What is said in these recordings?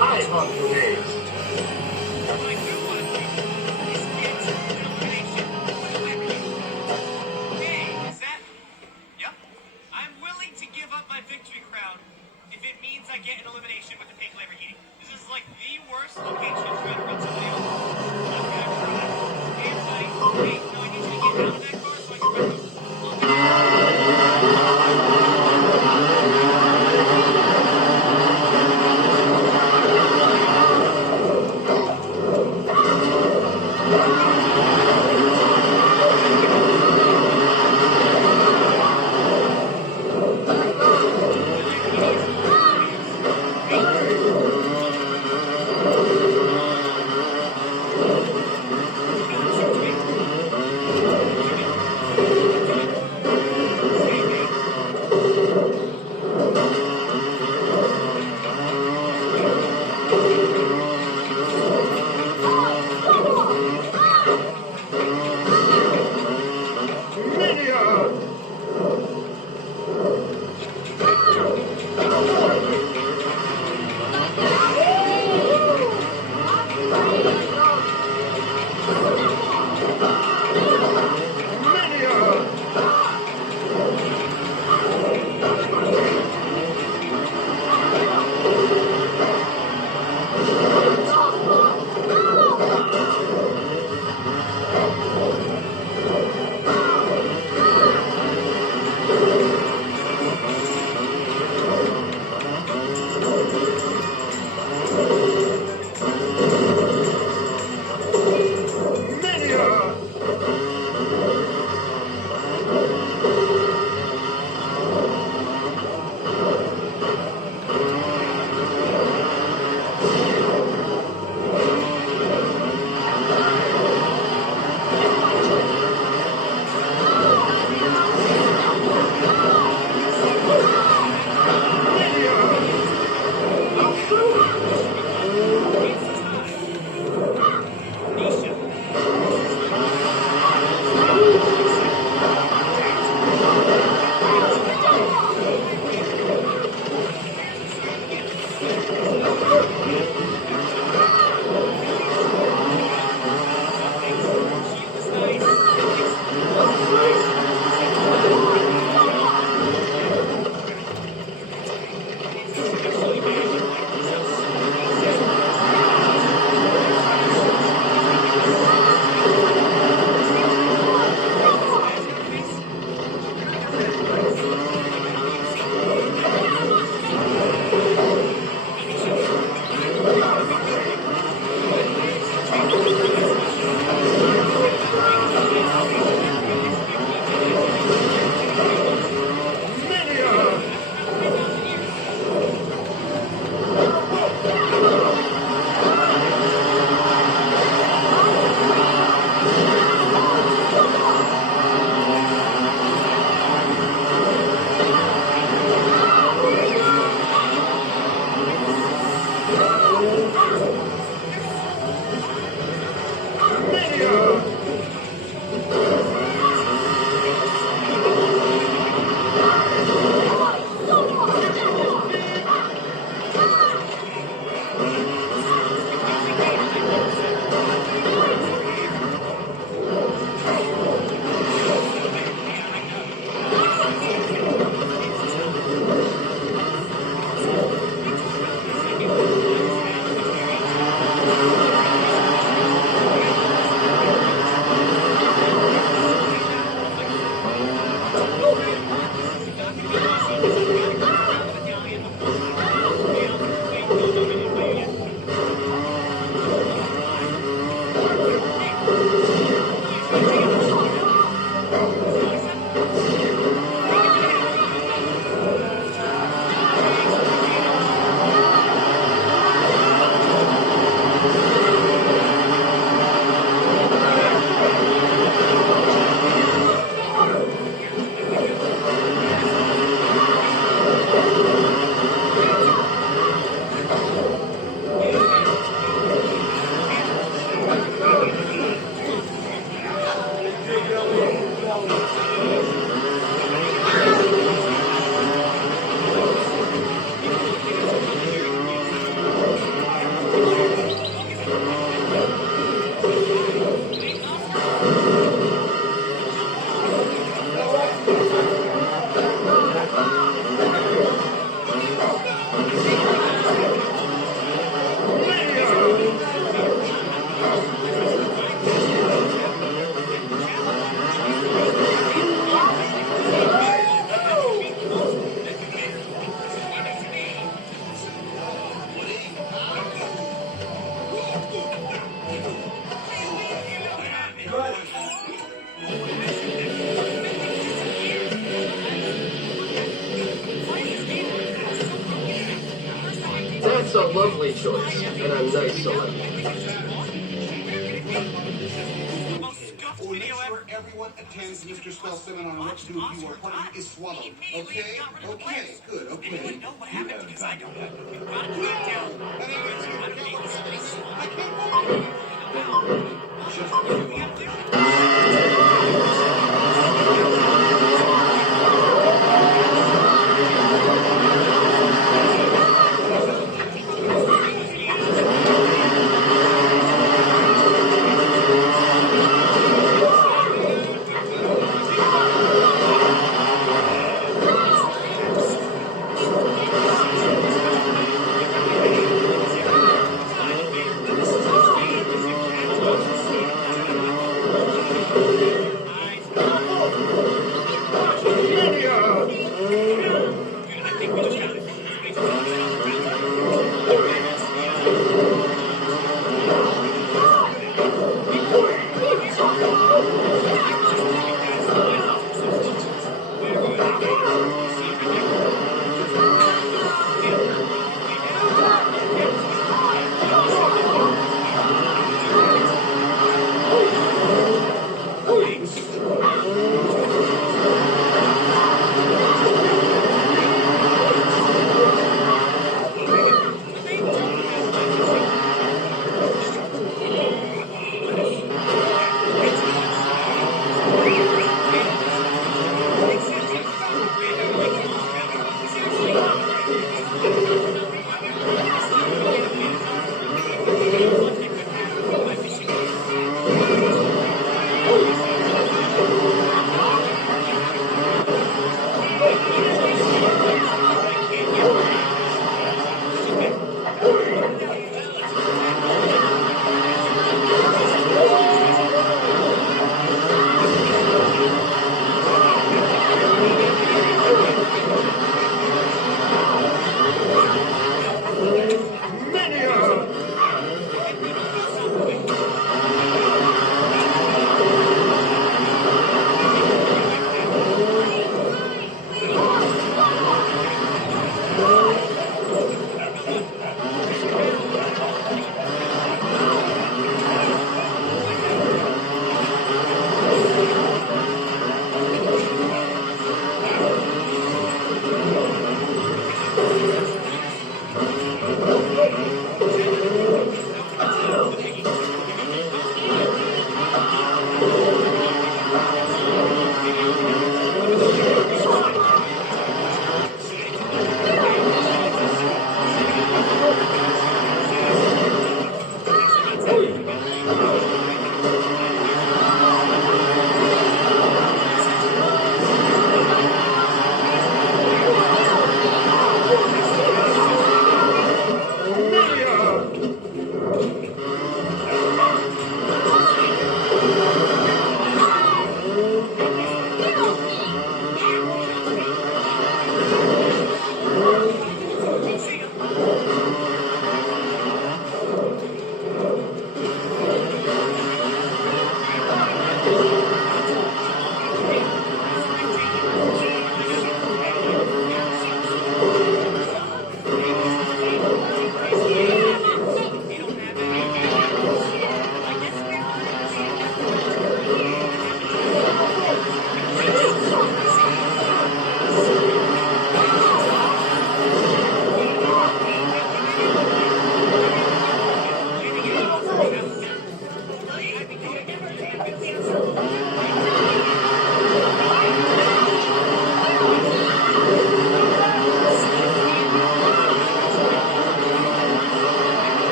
I hunt for days. What I do want to see is get an elimination with a Lamborghini. Hey, is that? Yep. I'm willing to give up my victory crown if it means I get an elimination with the pink Lamborghini. This is like the worst location trying to run somebody over. I'm gonna try. Hey, everybody. Hey, no, I need you to get out of that car so I can run over. I'll do it. My Lamborghini is not. Hey. lovely choice, and a nice selection. The most scuffed Well, make video sure ever. everyone attends Mr. Spell's seminar on what to do if you are part is swallowed. He immediately Okay? got rid of the Okay, place. good, Anyone okay. know what happened? Because I don't. We've got to track down. That ain't it, How to Chief. make this place I can't Well, Just what do we have to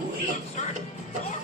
Absurd. Or